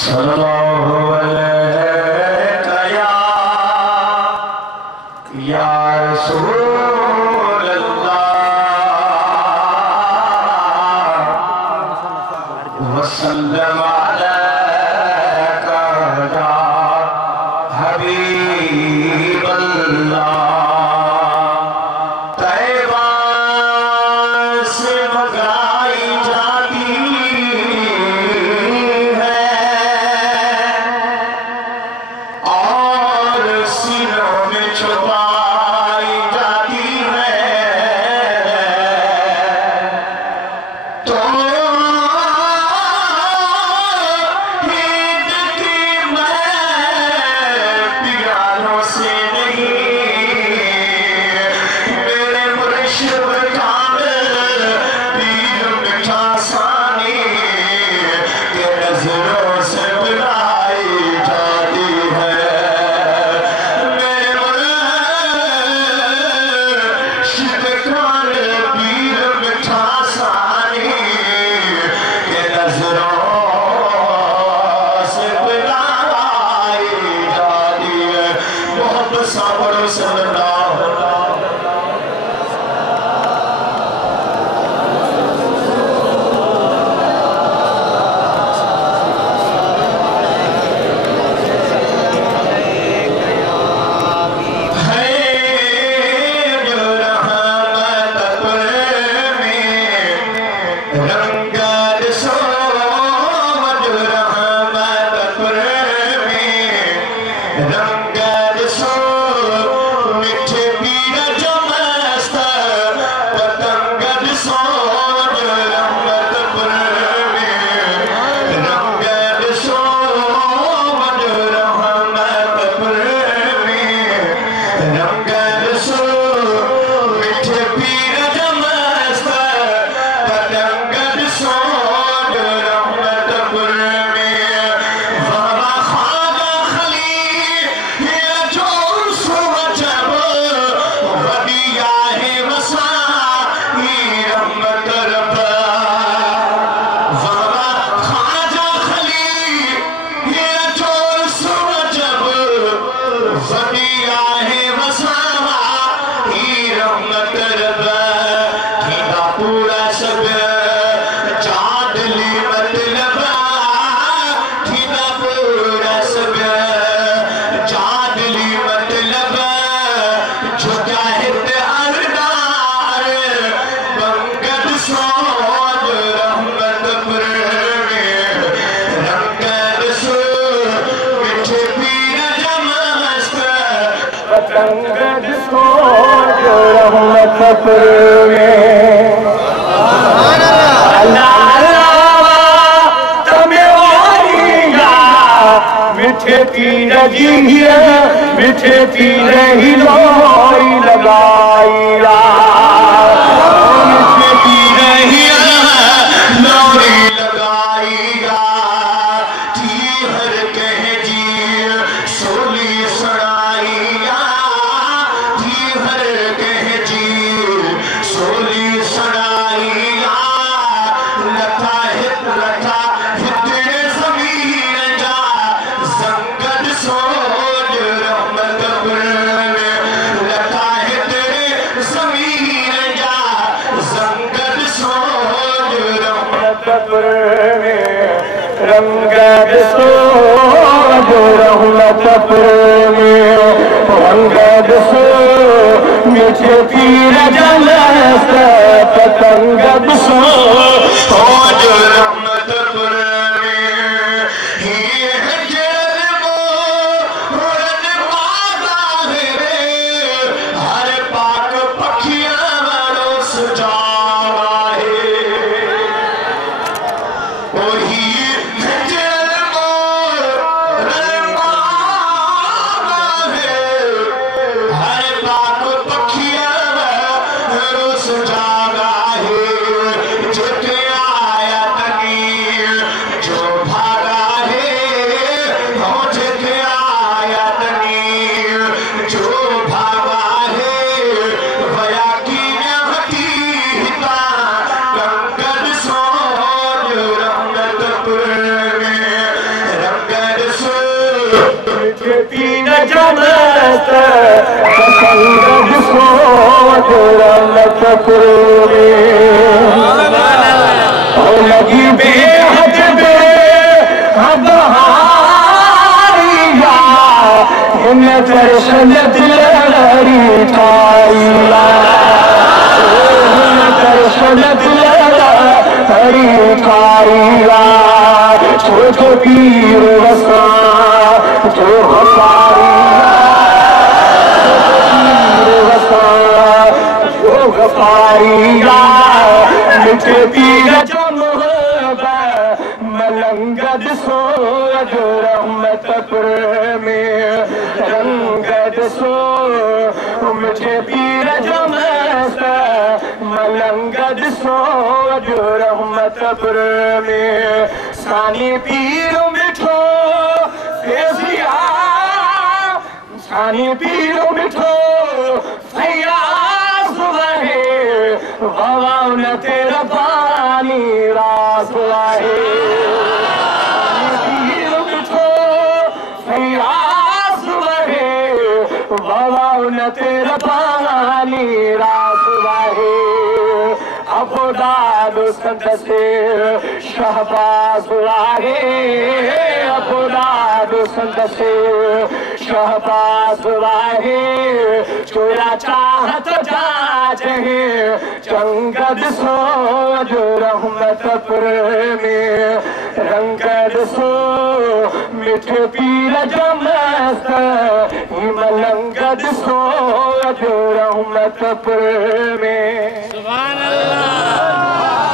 सल्लल्लाहु अलैहि या रसूल अल्लाह वसल्लम अलैका या हबीब अल्लाह। मिठे पीर जी मिठे पीर ही लोई लगाईला मिठे पीर ही लोई लगाईला ती हर कह जी सोली सड़ाईया ती हर कह जी सोली सड़ाईया लता हितरे ज़मीन जा संगत सोज रहमत लता हितरे ज़मीन जा संगत सोज रहमत रंगत सोज रहमत रंगत सो मीठे पीर जलस पतंगत सोज रहमत मस्त पतंग सो रहमत पूरे लगी बेहद बहारिया हिन दर्शन दिलहरी ठाइया हिन दर्शन दिलहरी ठाइया जो पीर वसा जो गफारिया मुझे पीर जम मलंगद सो रहमत में रंगद सो मुझे पीर जम मलंगद सो रहमत में सानी पीर मिठो फेसिया सानी पीर मिठो फयाज वहे बाबा न तेरा पानी रास वहे सानी पीर मिठो फयाज वहे बाबा न तेरा पानी रास वहे अबुदाद संत से शहबाज वाहे अबुदाद संत से शहबाज वाहे चोरा चाहत जाज है चंगद सो रहमत में रंगद सो मिठे पीर जमस्त मलंगद सो रहमत में सुभान अल्लाह